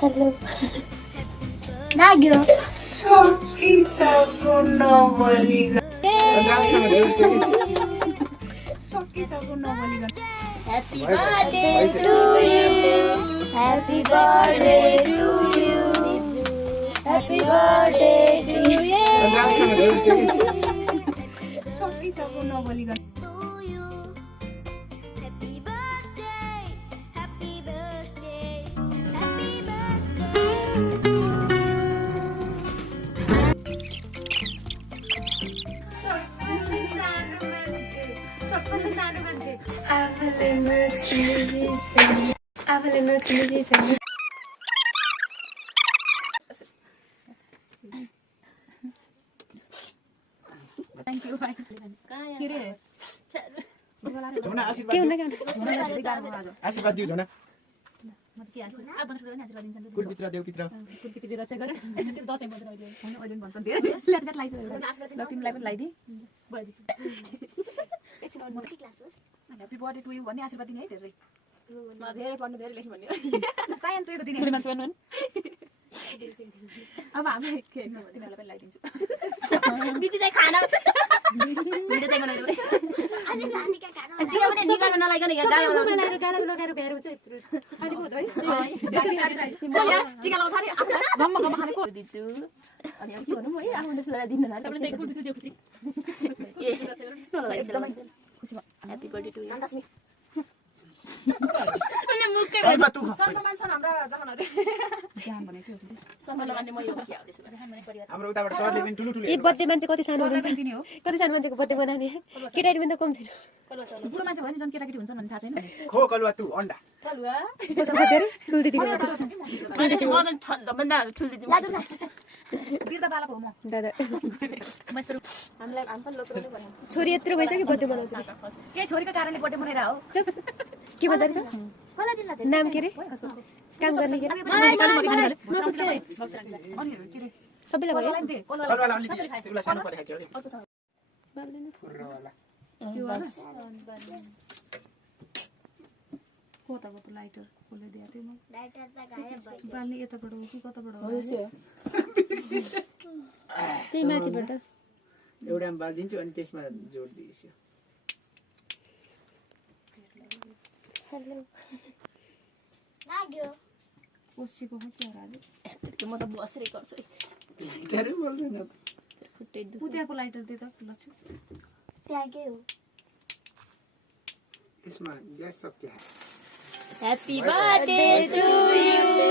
Hello लाग्यो सकिसक्यो नबोलिकन Happy birthday to you. Happy birthday to you. Happy birthday to you. सकिसक्यो नबोलिकन to you. Happy birthday, happy birthday, happy birthday. सबभन्दा सानो मान्छे आफूले नचिनेकी छैन आफूले नचिनेकी छैन थ्याङ्क यू भाइ के रे झोना के हुन आशीर्वाद दिउ झोना म के आशीर्वाद आशीर्वाद दिन्छन् कुलपित्र देवपित्र कुलपितिर चाहिँ गरे दसैँ बजेर अहिले भन्छन् धेरै ल्याट लगाइसक्यो ल तिमीलाई पनि लगाइदिए बढाइदिन्छु ह्याप्पी बर्थडे टु यु भन्ने आशीर्वाद दिने है धेरै म धेरै पढ्नु धेरै लेख्नु भन्ने कायन तुएको दिने मान्छे भन्नु अब हामीलाई के तिनीहरूलाई पनि लगाइदिन्छु दिदी चाहिँ खाना भिडियो चाहिँ बनाइदिनु पनि निकाल्न नलाइकन यहाँ गाना लगाएर भ्याएर हुन्छ यत्रो खाली पो है टिका लगाउँछ नि गम्म गम्म खानेको दिन्छु अनि अब के भनौँ है आफ्नो फुललाई दिनु न तपाईँले चाहिँ खुसी खुसी एकदमै खुसी भयो ह्यापी बर्थडे टु यु सम्मान छन् हाम्रा जहानहरू जहान भनेको सम्मान मान्ने म यो के आउँदैछु हाम्रो उताबाट सरले पनि ठुलो ठुलो ए बर्थडे मान्छे कति सानो हुन्छ दिने हो कति सानो मान्छेको बर्थडे बनाउने केटाकेटी पनि त कम छैन बुढो मान्छे भयो नि झन् केटाकेटी हुन्छ भन्ने थाहा छैन खो कलुवा तु अन्डा कसो खतेर ठुल दिदीको बिर्दा बालक हो म दादा हामीलाई हामी पनि लोक छोरी यत्रो भइसक्यो बर्थडे मनाउँछ केही छोरीको कारणले बर्थडे मनाएर हो चुप के भन्छ त नाम के रे काम गर्ने के अनि के रे सबैलाई भयो कलुवाला अलि तिमीलाई सानो परेको थियो कि फुर्रवाला कताको लाइटर कसले दिएको थियो म बाल्ने यताबाट हो कि कताबाट हो त्यही माथिबाट एउटा बाल दिन्छु अनि त्यसमा जोड दिइसु हेलो लाग्यो कोसीको हो के राले म त बसेरै गर्छु धेरै बोल्दैन खुट्टै दुख पुत्याको लाइटर दे त लच्छु त्यागै हो यसमा ग्यास सक्यो ह्यापी बर्थडे टु यु